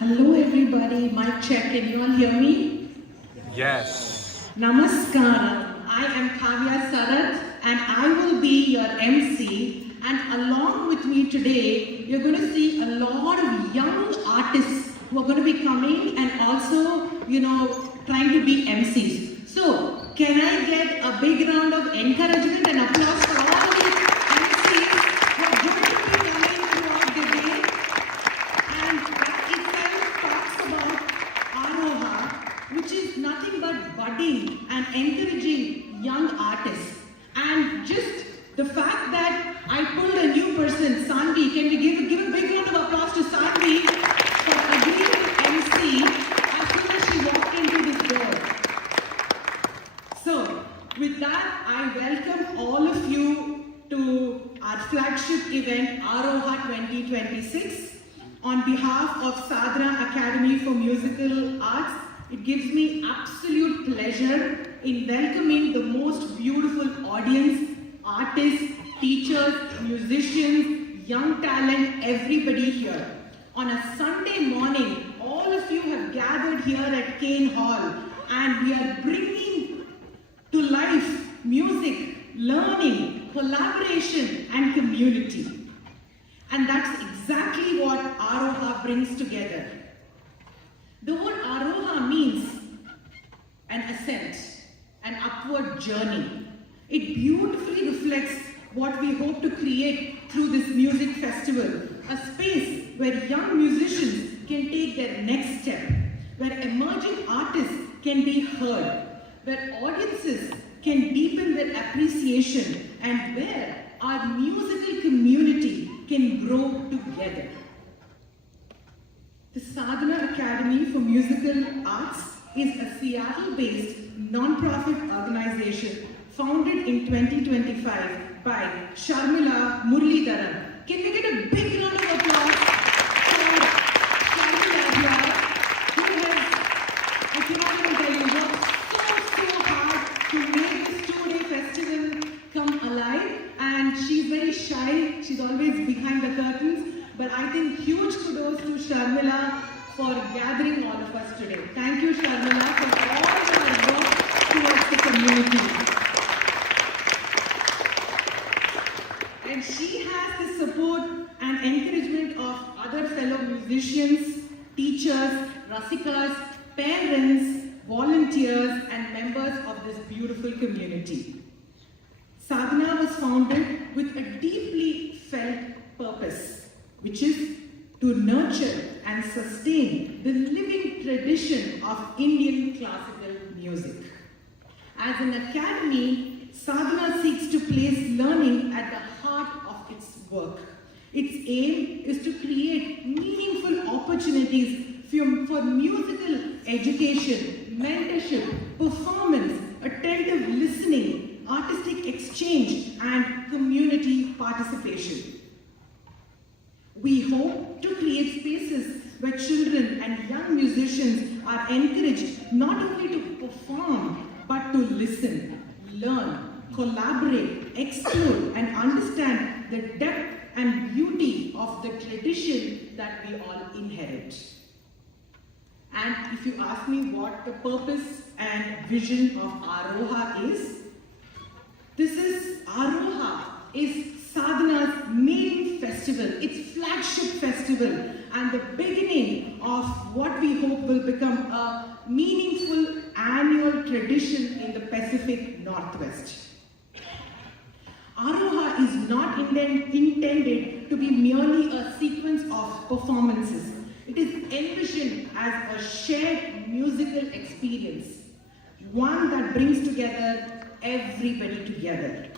Hello everybody, mic check, can you all hear me? Yes. Namaskaram, I am Kavya Sarath and I will be your MC, and along with me today, you're going to see a lot of young artists who are going to be coming and also, trying to be MCs. So, can I get a big round of encouragement and applause for all of these MCs who are going to be coming throughout the day? And that itself talks about Aroha, which is nothing but budding and encouraging young artists. And just the fact that I pulled a new person, Sanvi, can we give a big round of applause to Sanvi for agreeing to MC as soon as she walked into this door. So, with that, I welcome all of you to our flagship event, Aroha 2026. On behalf of Sadhana Academy for Musical Arts, it gives me absolute pleasure in welcoming the most beautiful audience, artists, teachers, musicians, young talent, everybody here. On a Sunday morning, all of you have gathered here at Kane Hall, and we are bringing to life music, learning, collaboration, and community. And that's exactly what Aroha brings together. The word Aroha means an ascent, an upward journey. It beautifully reflects what we hope to create through this music festival, a space where young musicians can take their next step, where emerging artists can be heard, where audiences can deepen their appreciation, and where our musical community can grow together. The Sadhana Academy for Musical Arts is a Seattle-based non-profit organization founded in 2025 by Sharmila Muralidharan. Can we get a big round of applause for Sharmila, who has, I cannot even tell you, worked so hard to make this two-day festival come alive. And she's very shy, she's always behind the curtains, but I think huge kudos to Sharmila for gathering all of us today. Thank you, Sharmila, for all your work towards the community. And she has the support and encouragement of other fellow musicians, teachers, rasikas, parents, volunteers, and members of this beautiful community. Sadhana was founded with a deeply felt purpose, which is to nurture and sustain the living tradition of Indian classical music. As an academy, Sadhana seeks to place learning at the heart of its work. Its aim is to create meaningful opportunities for musical education, mentorship, performance, attentive listening, artistic exchange, and community participation. We hope to create spaces where children and young musicians are encouraged not only to perform, but to listen, learn, collaborate, explore, and understand the depth and beauty of the tradition that we all inherit. And if you ask me what the purpose and vision of Aroha is, Aroha is Sadhana's main festival, its flagship festival, and the beginning of what we hope will become a meaningful annual tradition in the Pacific Northwest. Aroha is not intended to be merely a sequence of performances. It is envisioned as a shared musical experience, one that brings together everybody together.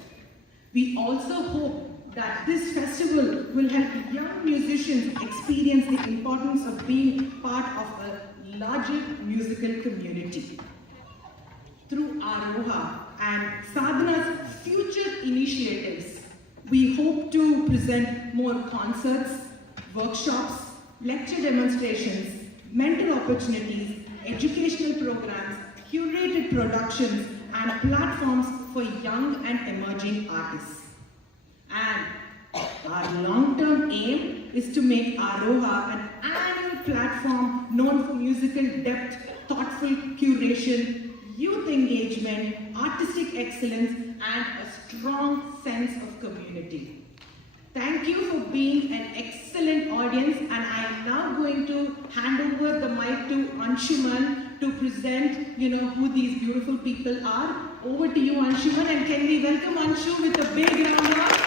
We also hope that this festival will help young musicians experience the importance of being part of a larger musical community. Through Aroha and Sadhana's future initiatives, we hope to present more concerts, workshops, lecture demonstrations, mentor opportunities, educational programs, curated productions, and platforms for young and emerging artists. And our long-term aim is to make Aroha an annual platform known for musical depth, thoughtful curation, youth engagement, artistic excellence, and a strong sense of community. Thank you for being an excellent audience, and I am now going to hand over the mic to Anshuman to present, who these beautiful people are. Over to you, Anshuman, and can we welcome Anshu with a big round of applause?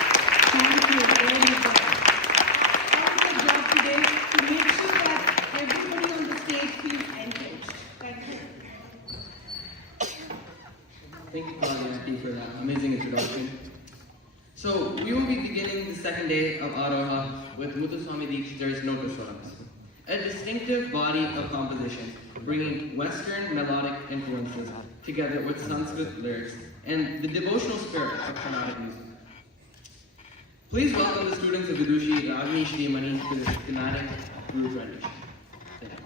Thank you very much. Our job today to make sure that everybody on the stage feels engaged. Thank you. Thank you, Claudia, Auntie, for that amazing introduction. So, we will be beginning the second day of Aroha with Muthuswami Dikshitar's Notaswarams, a distinctive body of composition, bringing Western melodic influences together with Sanskrit lyrics and the devotional spirit of Carnatic music. Please welcome the students of Vidushi Ragini Shrimani to this thematic group rendition. Thank you.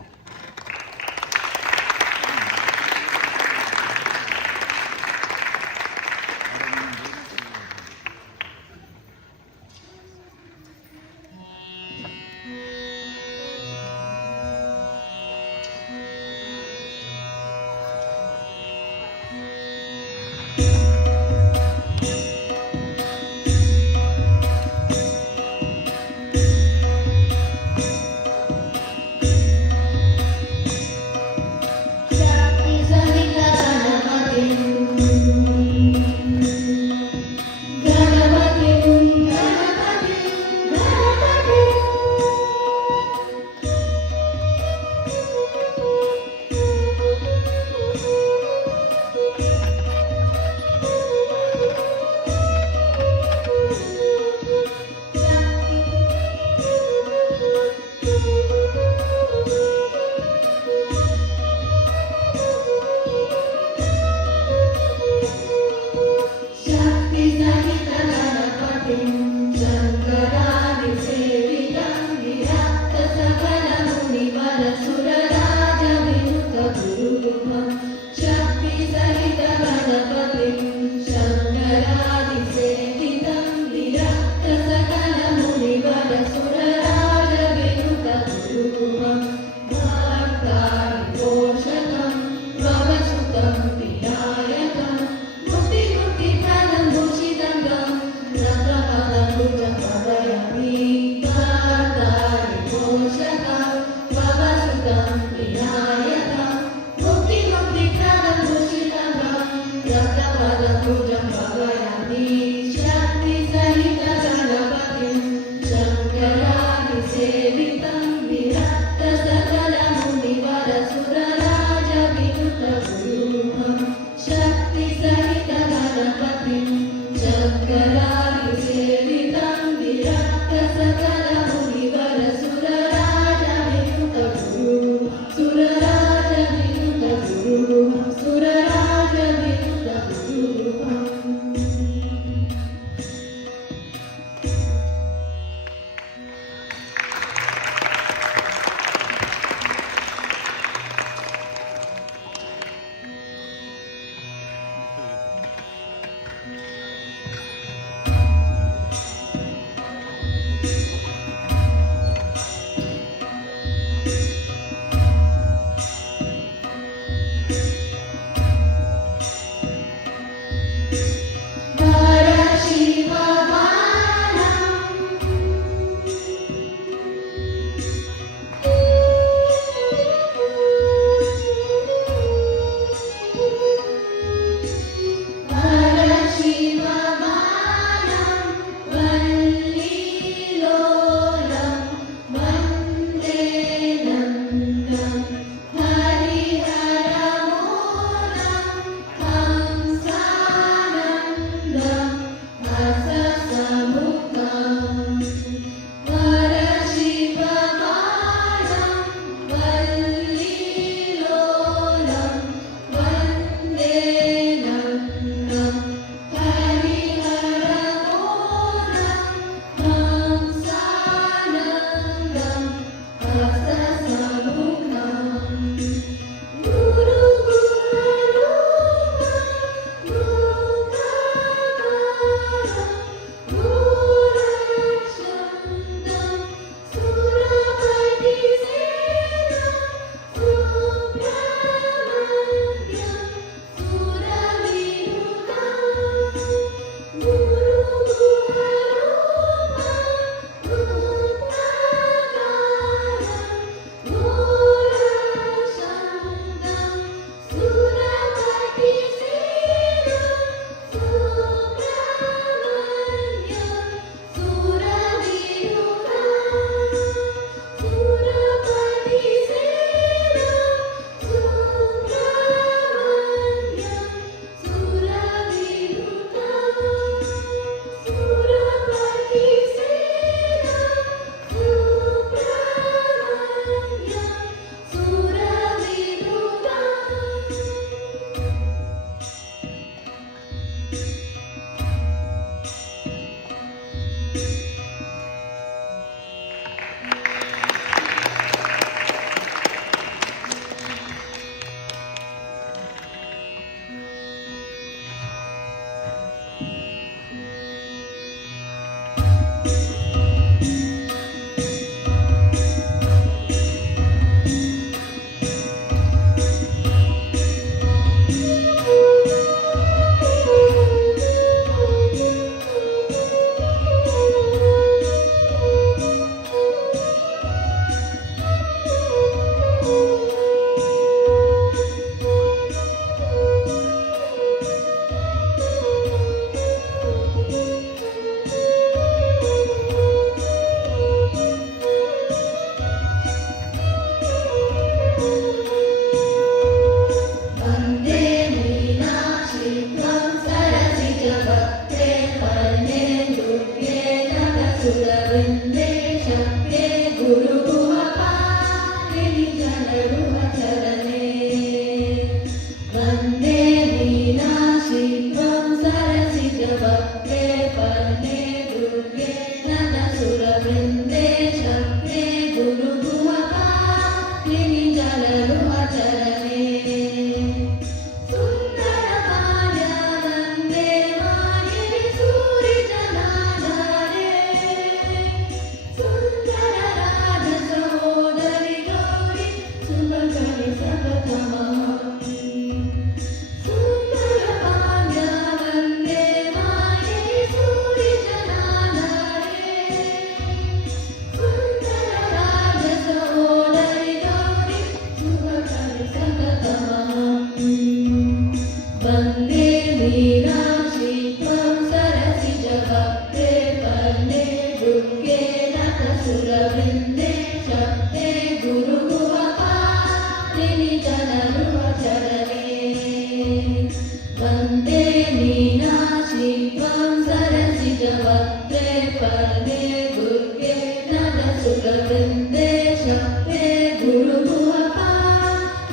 वृन्देशक्ते गुरुमुहपा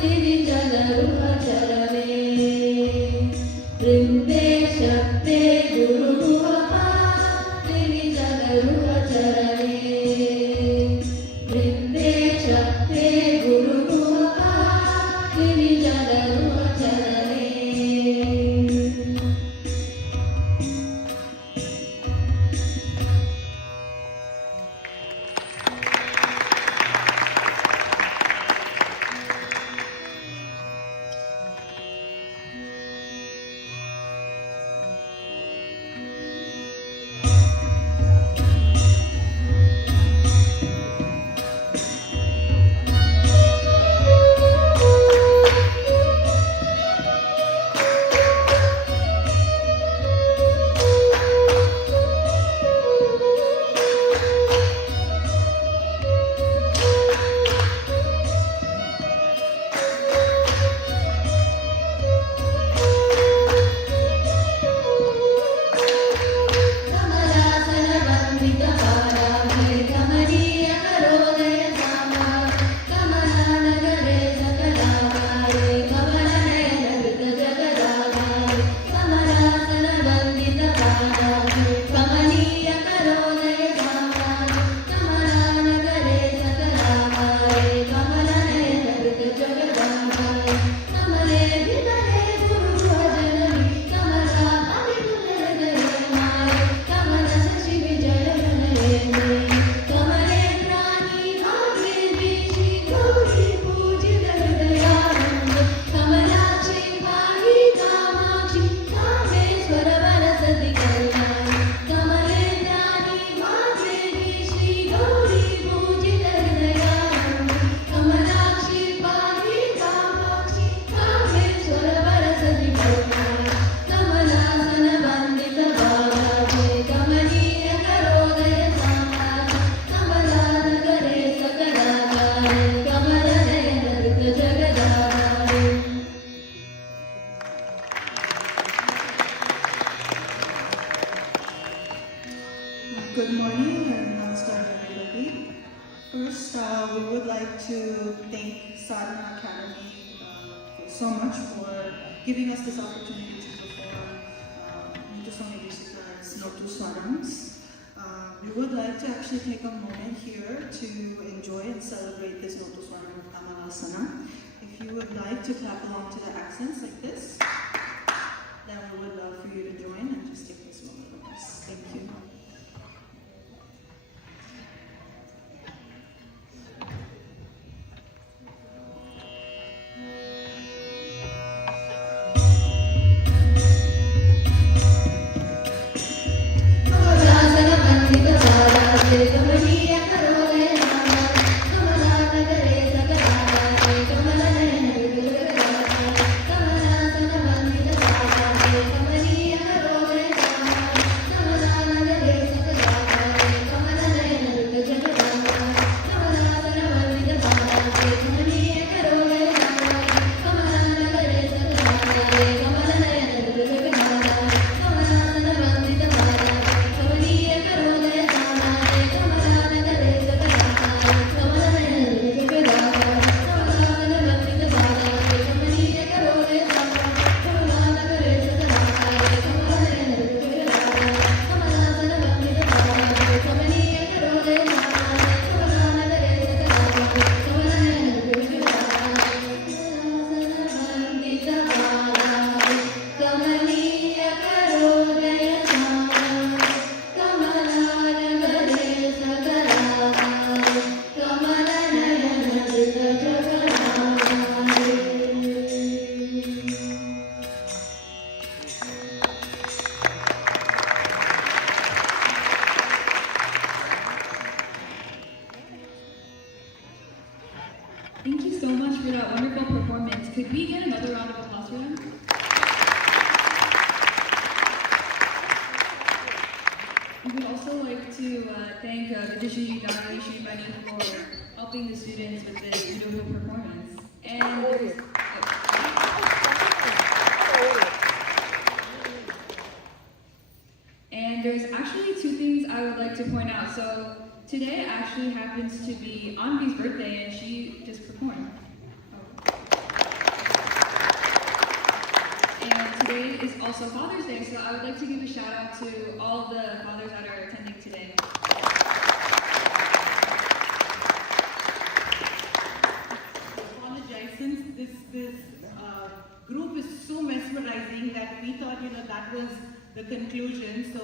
गिरिजनरुहचरणे वृन्देशक्ते गुरुमुहपा गिरिजनरुहचरणे वृन्देशक्ते गुरुमुहपा गिरिजनरुहचरणे Good morning and namaskar everybody. First, we would like to thank Sadhana Academy so much for giving us this opportunity to perform Muthuswami Deshika's Notu Swarams. We would like to actually take a moment here to enjoy and celebrate this Notu Swaram of Kamalasana. If you would like to clap along to the accents like this, then we would love for you to join and just take this moment with us. Thank you. Thank you so much for that wonderful performance. Could we get another round of applause for them? We would also like to thank Vidishiji Dharmeshi Bani for helping the students with this beautiful performance. And there's actually two things I would like to point out. So today actually happens to be Anvi's birthday, and she just performed. And today is also Father's Day, so I would like to give a shout out to all of the fathers that are attending today. Apologize, since this group is so mesmerizing that we thought that was the conclusion. So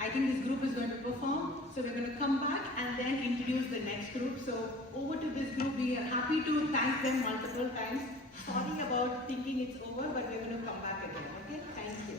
I think this group is going to perform. So we're going to come back and then introduce the next group. So over to this group. We are happy to thank them multiple times. Sorry about thinking it's over, but we're going to come back again. Okay? Thank you.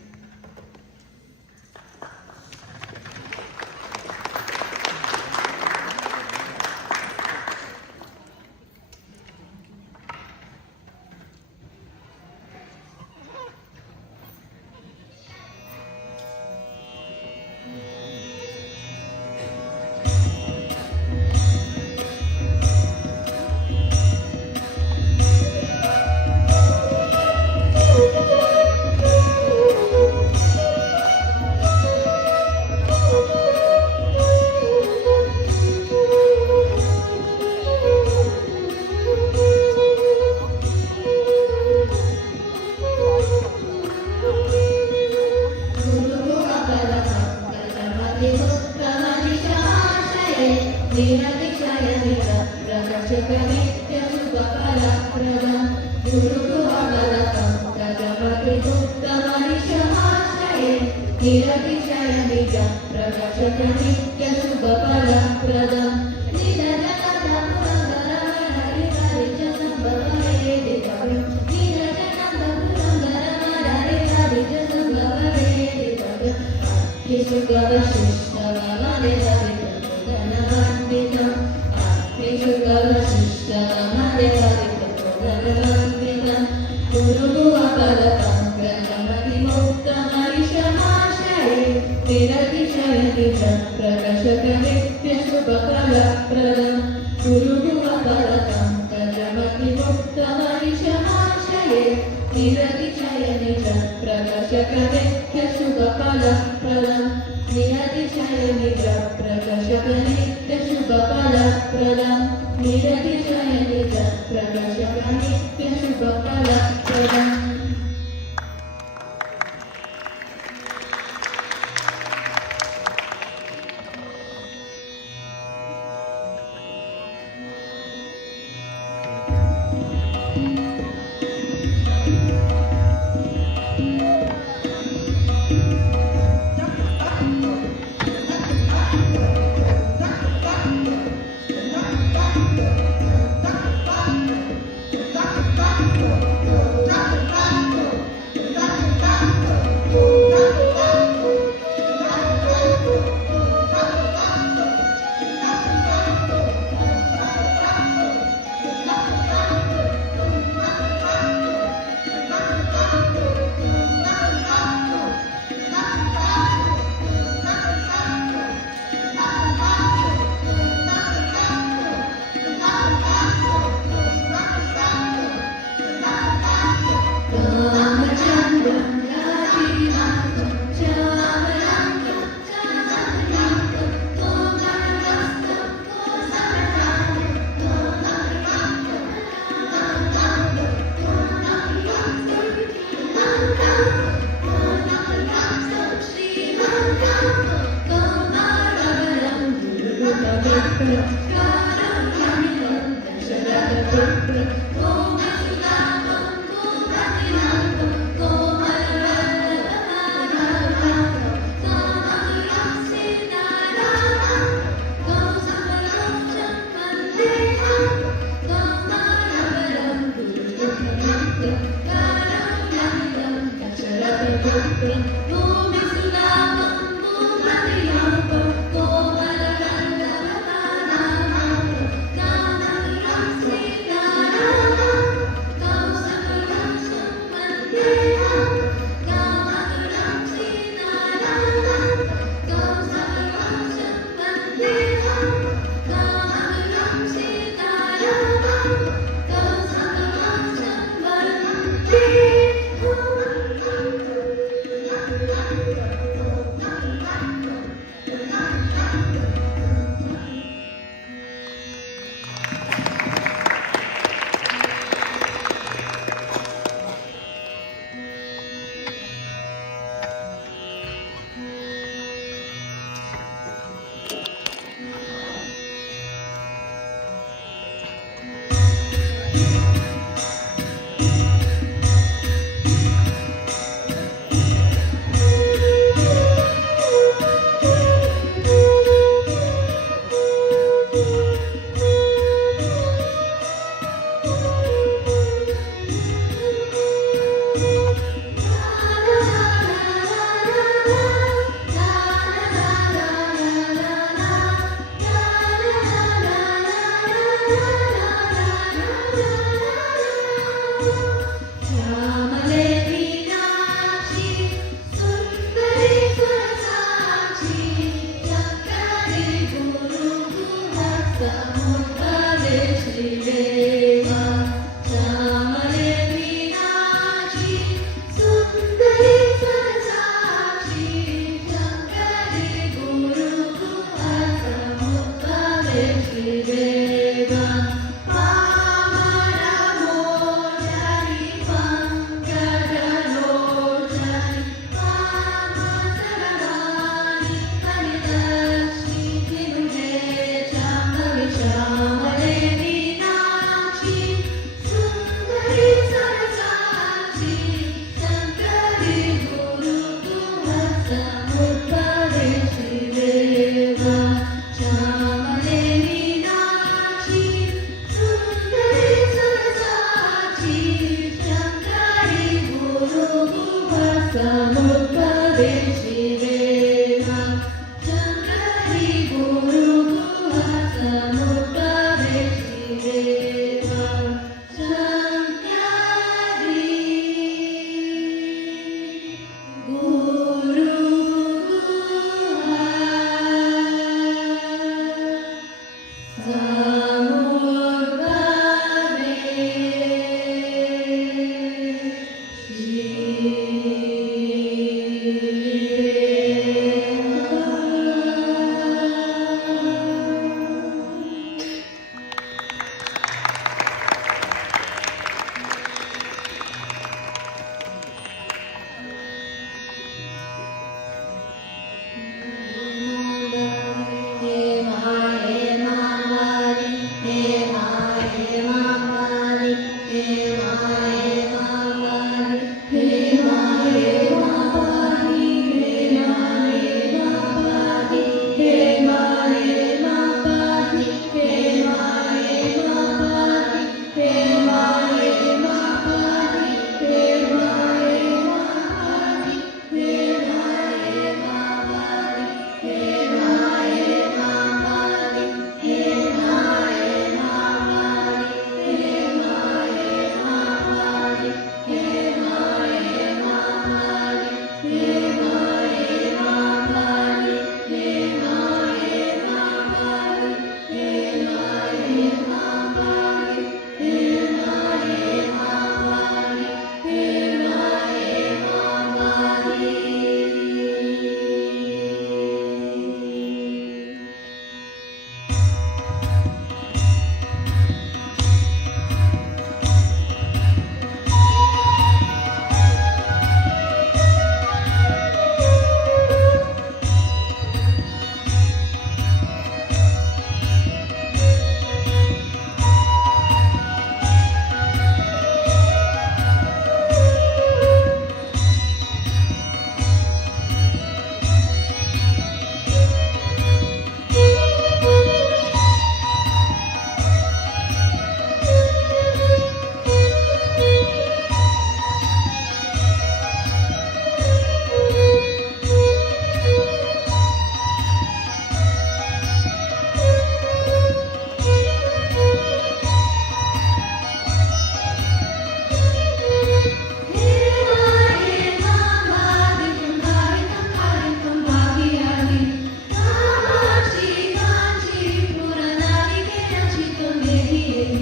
Come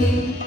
Thank you.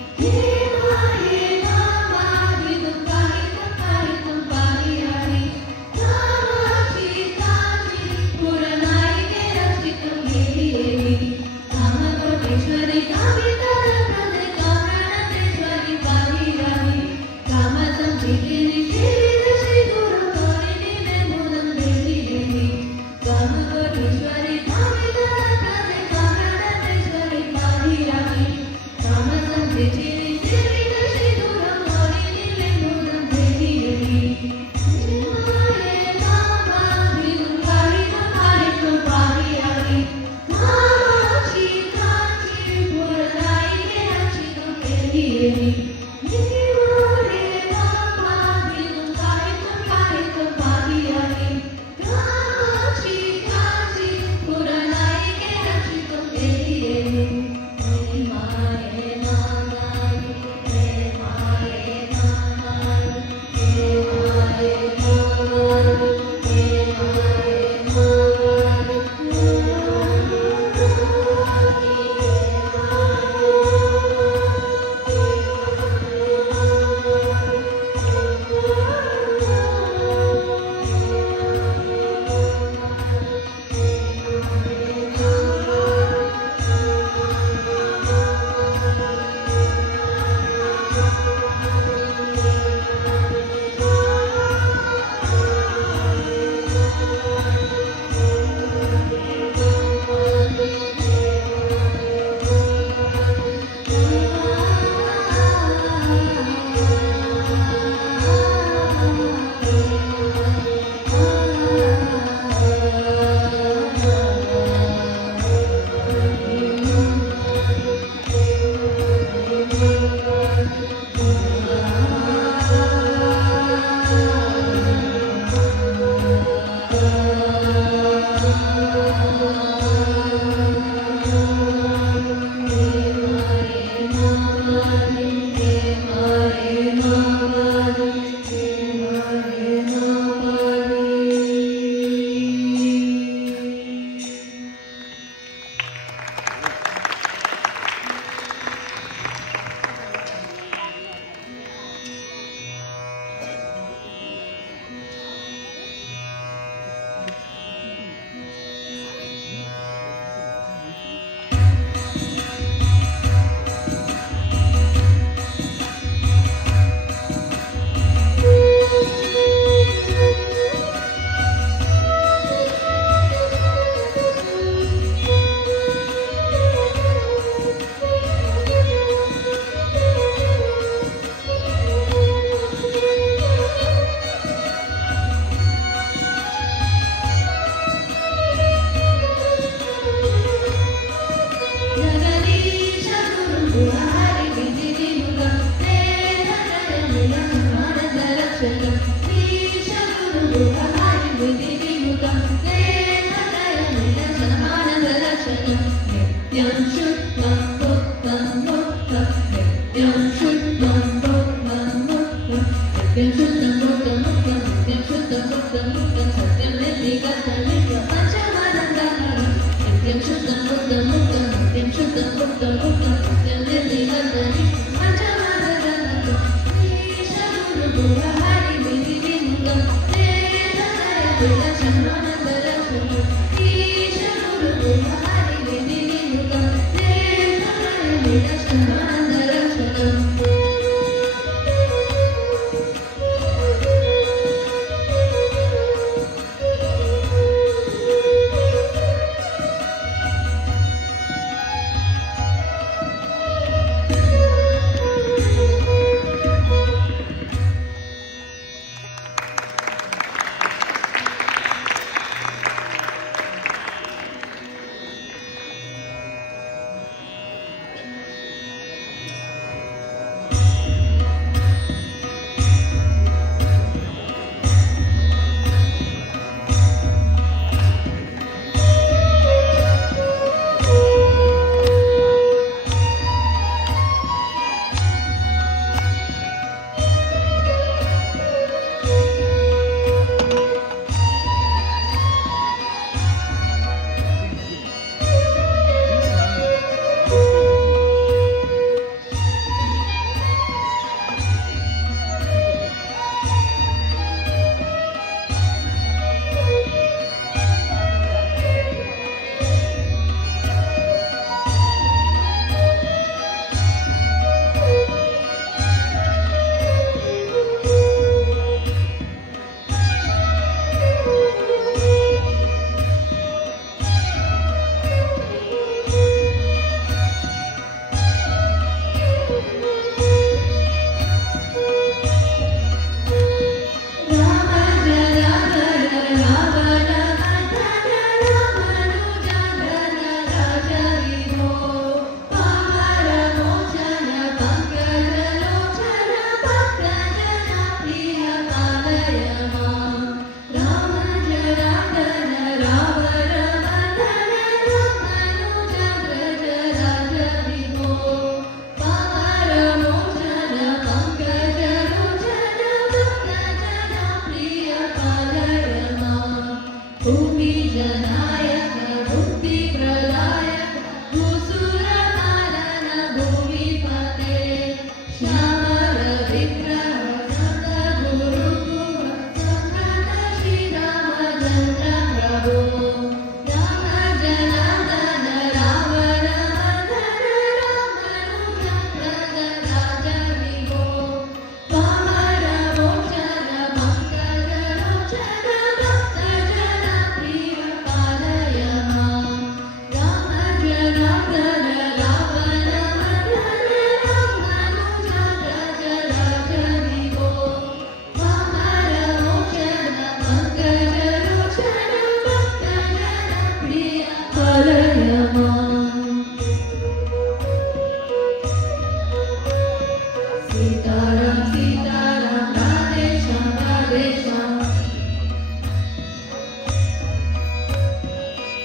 Sitaram, Sitaram, Radhe Shyam, Radhe Shyam.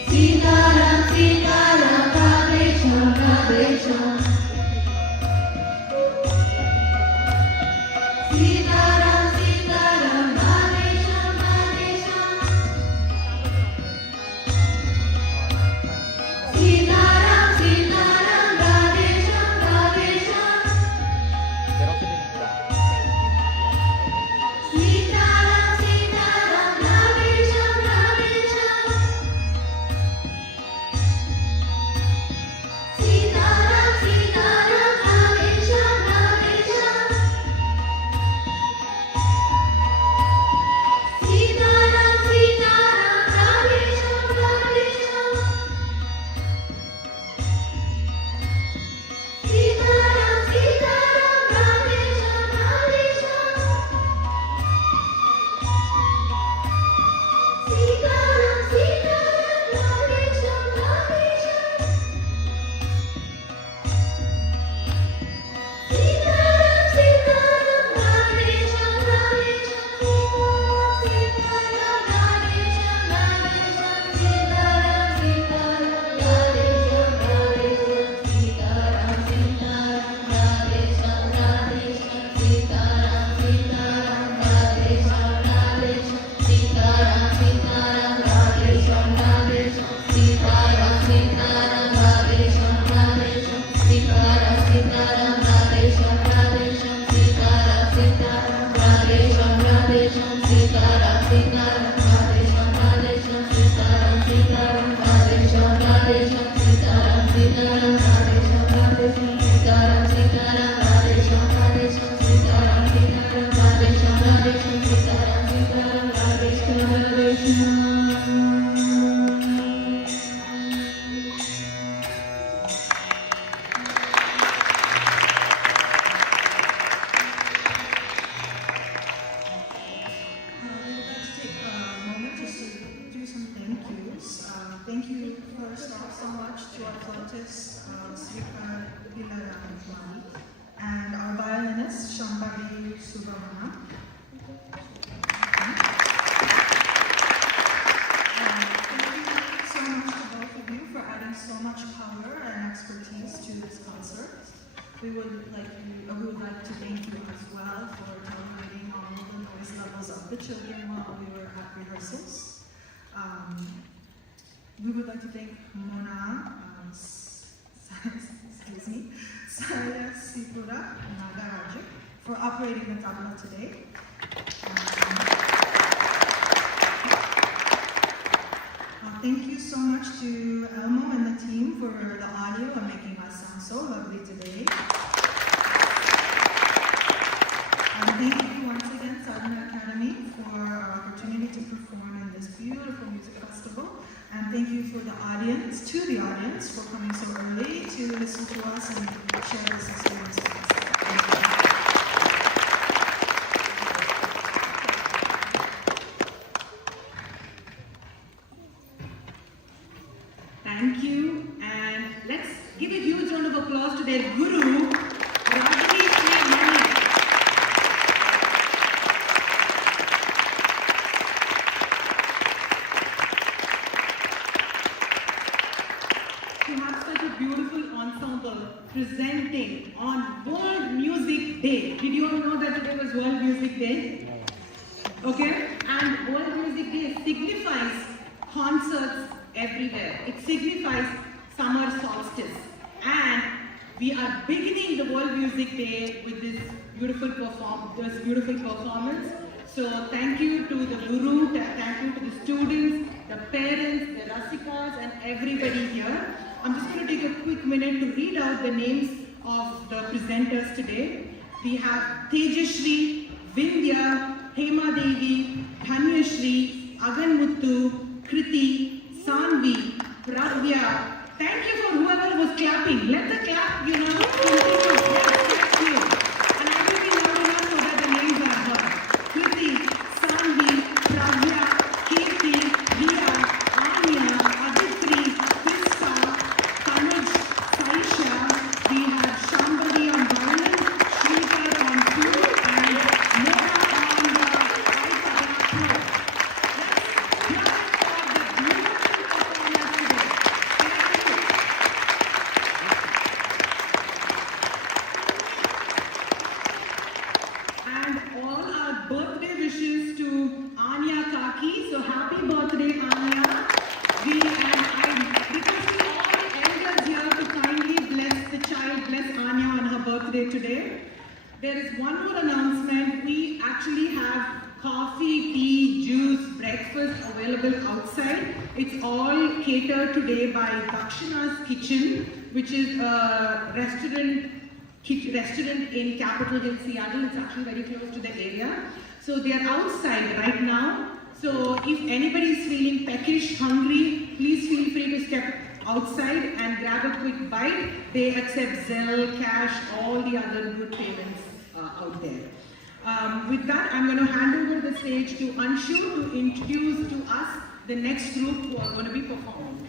Sitaram, Sitaram, Radhe Shyam, Radhe Shyam. Sitaram, Sitaram, Radhe Shyam, Radhe Shyam. Sitaram, Sitaram, Radhe Shyam, Radhe Shyam. Sitaram, Sitaram, Radhe Shyam, Radhe Shyam. Sitaram, Sitaram, Radhe Shyam, Radhe Shyam. Sitaram, Sitaram, Radhe Shyam, Radhe Shyam. Sitaram, Sitaram, Radhe Shyam, Radhe Shyam. Sitaram, Sitaram, Radhe Shyam, Radhe Shyam. Sitaram, Sitaram, Radhe Shyam, Radhe Shyam. Sitaram, Radhe Shyam, Radhe Shyam. Sitaram, Sitaram, Radhe Shyam, Radhe Shyam. Sitaram, Sitaram, Radhe Shyam, Radhe Shyam. Sitaram, Sitaram, Radhe Shyam, Radhe Shyam. Sitaram, Sitaram, Radhe Shyam, Radhe Shyam. Sitaram, Sitaram, Radhe Shyam, Radhe Shyam. Sitaram, Sitaram, Radhe Shyam, Radhe Shyam. Sitaram, Sitaram, Radhe Shyam, Radhe Shyam. Sitaram, Sitaram, Radhe Shyam, Radhe Shyam. Sitaram, Sitaram, Radhe Shyam, Radhe Shyam. Sitaram, Sitaram, Radhe Shyam, Radhe Shyam. Sitaram, Sitaram, Radhe Shyam, Radhe Shyam. Sitaram, Sitaram, Radhe Shyam, Radhe Shyam. Sitaram, Sitaram, Radhe Shyam, Radhe Shyam. We would like to take a moment just to do some thank yous. Thank you first off so much to our flautist, Srikar Pilaramani, and our violinist, Shambhavi Subhavana. Thank you so much to both of you for adding so much power and expertise to this concert. We would like to thank you as well for tolerating all the noise levels of the children while we were at rehearsals. We would like to thank Mona, Saya Sipura Nagaraju for operating the tabla today. Thank you so much to Elmo and the team for the audio and making us sound so lovely today. And thank you once again, Sadhana Academy, for our opportunity to perform in this beautiful music festival. And thank you for the audience, for coming so early to listen to us and share this experience with us. Thank you. Thank you, and let's give a huge round of applause to their guru, Rajni Sriamani. To have such a beautiful ensemble presenting on World Music Day. Did you all know that today was World Music Day? Okay, and World Music Day signifies concerts everywhere. It signifies summer solstice, and we are beginning the World Music Day with this beautiful performance. So thank you to the guru, thank you to the students, the parents, the rasikas, and everybody here. I'm just going to take a quick minute to read out the names of the presenters today. We have Tejashri, Vindhya, Hema Devi, Dhanyashri, Aganmuthu, Kriti, Sanvi, Pragya. Thank you for whoever was clapping. Let the clap, continue. Yes, thank you. And I will be loud enough so that the names are heard. Kriti, Sanvi, Pragya, Kirti, Riya, Anya, Aditri, Krista, Tanuj, Saisha. We have Shambhavi on violin, Shrikar on birthday today. There is one more announcement. We actually have coffee, tea, juice, breakfast available outside. It's all catered today by Dakshina's Kitchen, which is a restaurant in Capitol Hill, Seattle. It's actually very close to the area. So they are outside right now. So if anybody is feeling peckish, hungry, please feel free to step outside and grab a quick bite. They accept Zelle, cash, all the other good payments out there. With that, I'm going to hand over the stage to Anshu to introduce to us the next group who are going to be performing.